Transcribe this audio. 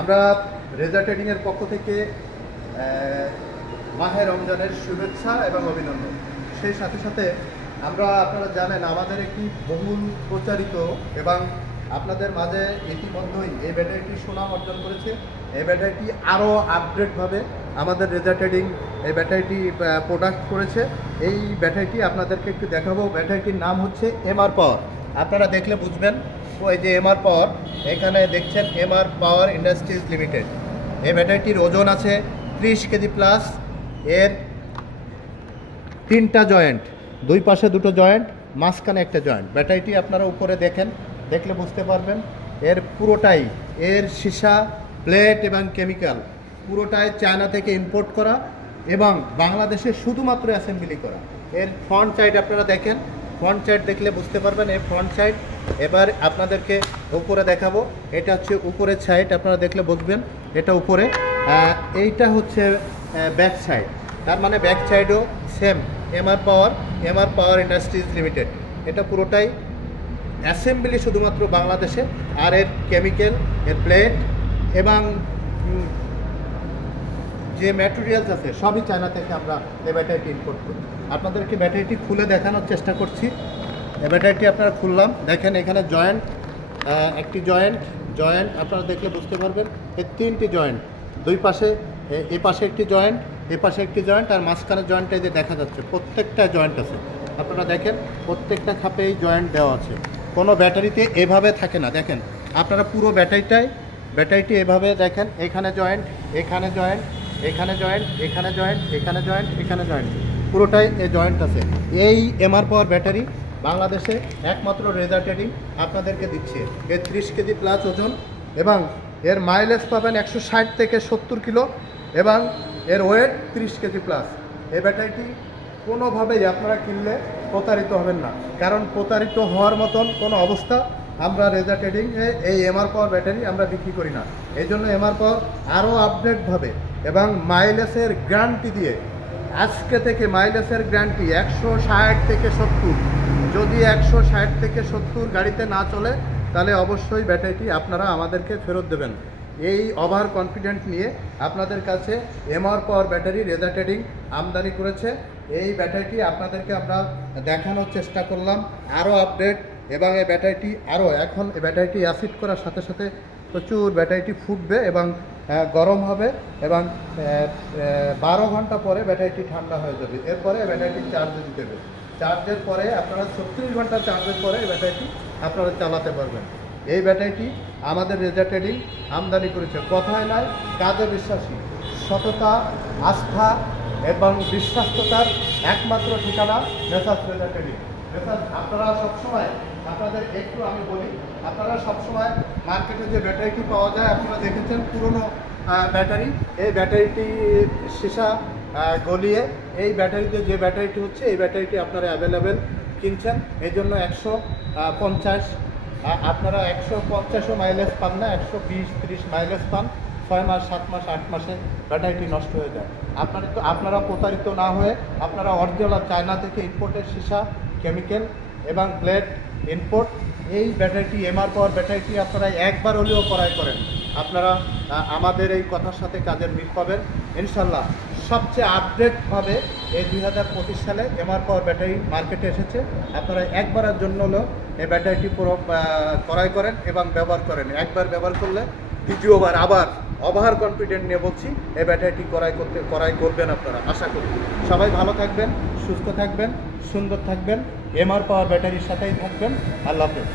আমরা রেজা ট্রেডিংয়ের পক্ষ থেকে মাহে রমজানের শুভেচ্ছা এবং অভিনন্দন। সেই সাথে সাথে আপনারা জানেন আমাদের একটি বহুল প্রচারিত এবং আপনাদের মাঝে ইতিমধ্যেই এই ব্যাটারিটি সুনাম অর্জন করেছে। এই ব্যাটারিটি আরও আপডেটভাবে আমাদের রেজা ট্রেডিং এই ব্যাটারিটি প্রোডাক্ট করেছে। এই ব্যাটারিটি আপনাদেরকে একটু দেখাবো। ব্যাটারিটির নাম হচ্ছে এমআর পাওয়ার। আপনারা দেখলে বুঝবেন, ওই যে এমআর পাওয়ার, এখানে দেখছেন এমআর পাওয়ার ইন্ডাস্ট্রিজ লিমিটেড। এই ব্যাটারিটির ওজন আছে 30 কেজি প্লাস। এর 3টা জয়েন্ট, দুই পাশে 2টো জয়েন্ট, মাঝখানে একটা জয়েন্ট। ব্যাটারিটি আপনারা উপরে দেখলে বুঝতে পারবেন। এর পুরোটাই এর সীসা, প্লেট এবং কেমিক্যাল পুরোটাই চায়না থেকে ইম্পোর্ট করা এবং বাংলাদেশে শুধুমাত্র অ্যাসেম্বলি করা। এর ফ্রন্ট সাইড আপনারা দেখেন, ফ্রন্ট সাইড দেখলে বুঝতে পারবেন। এই ফ্রন্ট সাইড এবার আপনাদেরকে উপরে দেখাবো। এটা হচ্ছে উপরের সাইড, আপনারা দেখলে বুঝবেন এটা উপরে। এইটা হচ্ছে ব্যাক সাইড, তার মানে ব্যাক সাইডও সেম এমআর পাওয়ার ইন্ডাস্ট্রিজ লিমিটেড। এটা পুরোটাই অ্যাসেম্বলি শুধুমাত্র বাংলাদেশে। আর এর কেমিক্যাল, এর প্লেট এবং যে ম্যাটেরিয়ালস আছে সবই চায়না থেকে আমরা এই ব্যাটারিটি ইম্পোর্ট করি। আপনাদেরকে ব্যাটারিটি খুলে দেখানোর চেষ্টা করছি। এই ব্যাটারিটি আপনারা খুললাম, দেখেন এখানে জয়েন্ট, একটি জয়েন্ট আপনারা দেখলে বুঝতে পারবেন। এর 3টি জয়েন্ট, দুই পাশে, এ পাশে একটি জয়েন্ট, এ পাশে একটি জয়েন্ট, আর মাঝখানে জয়েন্টটা যে দেখা যাচ্ছে প্রত্যেকটা জয়েন্ট আছে। আপনারা দেখেন প্রত্যেকটা খাপেই জয়েন্ট দেওয়া আছে। কোনো ব্যাটারিতে এভাবে থাকে না। দেখেন আপনারা পুরো ব্যাটারিটি এভাবে দেখেন, এখানে জয়েন্ট, এখানে জয়েন্ট, এখানে জয়েন্ট, এখানে জয়েন্ট, এখানে জয়েন্ট, এখানে জয়েন্ট, পুরোটাই এই জয়েন্ট আছে। এই এমআর পাওয়ার ব্যাটারি বাংলাদেশে একমাত্র রেজা ট্রেডিং আপনাদেরকে দিচ্ছে। এর 30 কেজি প্লাস ওজন এবং এর মাইলেজ পাবেন 160 থেকে 70 কিলো এবং এর ওয়েট 30 কেজি প্লাস। এই ব্যাটারিটি কোনোভাবেই আপনারা কিনলে প্রতারিত হবেন না, কারণ প্রতারিত হওয়ার মতন কোনো অবস্থা আমরা রেজা ট্রেডিংয়ে এই এমআর পাওয়ার ব্যাটারি আমরা বিক্রি করি না। এই জন্য এমআর পাওয়ার আরও আপডেটভাবে এবং মাইলেজের গ্যারান্টি দিয়ে, আজকে থেকে মাইলেজের গ্যারান্টি 160 থেকে 70। যদি 160 থেকে 70 গাড়িতে না চলে তাহলে অবশ্যই ব্যাটারিটি আপনারা আমাদেরকে ফেরত দেবেন। এই ওভার কনফিডেন্ট নিয়ে আপনাদের কাছে এমআর পাওয়ার ব্যাটারি রেজা ট্রেডিং আমদানি করেছে। এই ব্যাটারিটি আপনাদেরকে আমরা দেখানোর চেষ্টা করলাম আরও আপডেট। এবং এই ব্যাটারিটি এখন এই ব্যাটারিটি অ্যাসিড করার সাথে সাথে প্রচুর ব্যাটারিটি ফুটবে এবং গরম হবে এবং 12 ঘন্টা পরে ব্যাটারিটি ঠান্ডা হয়ে যাবে। এরপরে ব্যাটারিটি চার্জে দিতে হবে। চার্জের পরে আপনারা 36 ঘন্টা চার্জের পরে এই ব্যাটারিটি আপনারা চালাতে পারবেন। এই ব্যাটারিটি আমাদের রেজা ট্রেডিং আমদানি করেছে। কথায় নয়, কাজে বিশ্বাসী, সততা, আস্থা এবং বিশ্বস্ততার একমাত্র ঠিকানা মেসার্স রেজা ট্রেডিং। আপনারা সবসময়, আপনাদের একটু আমি বলি, আপনারা সবসময় মার্কেটে যে ব্যাটারিটি পাওয়া যায় আপনারা দেখেছেন পুরনো ব্যাটারি। এই ব্যাটারিটি সীসা গলিয়ে এই ব্যাটারিতে যে ব্যাটারিটি হচ্ছে এই ব্যাটারিটি আপনারা অ্যাভেলেবেল কিনছেন। এই জন্য 150, আপনারা 150ও মাইলেজ পান না, 120-30 মাইলেজ পান। 6 মাস, 7 মাস, 8 মাসে ব্যাটারিটি নষ্ট হয়ে যায়। আপনারা প্রতারিত না হয়ে আপনারা অরিজিনাল চায়না থেকে ইম্পোর্টের সীসা, কেমিক্যাল এবং প্লেট ইম্পোর্ট এই ব্যাটারিটি এমআর পাওয়ার ব্যাটারিটি আপনারা একবার হলেও ক্রয় করেন, আপনারা আমাদের এই কথার সাথে কাজের মিল পাবেন ইনশাল্লাহ। সবচেয়ে আপডেটভাবে এই 2025 সালে এমআর পাওয়ার ব্যাটারি মার্কেটে এসেছে। আপনারা একবারের জন্য হলেও এই ব্যাটারিটি পুরো ক্রয় করেন এবং ব্যবহার করেন। একবার ব্যবহার করলে দ্বিতীয়বার আবার ওভার কনফিডেন্ট নিয়ে বলছি এই ব্যাটারিটি ক্রয় করবেন আপনারা, আশা করি। সবাই ভালো থাকবেন, সুস্থ থাকবেন, সুন্দর থাকবেন, এমআর পাওয়ার ব্যাটারির সাথেই থাকবেন। আল্লাহ হাফেজ।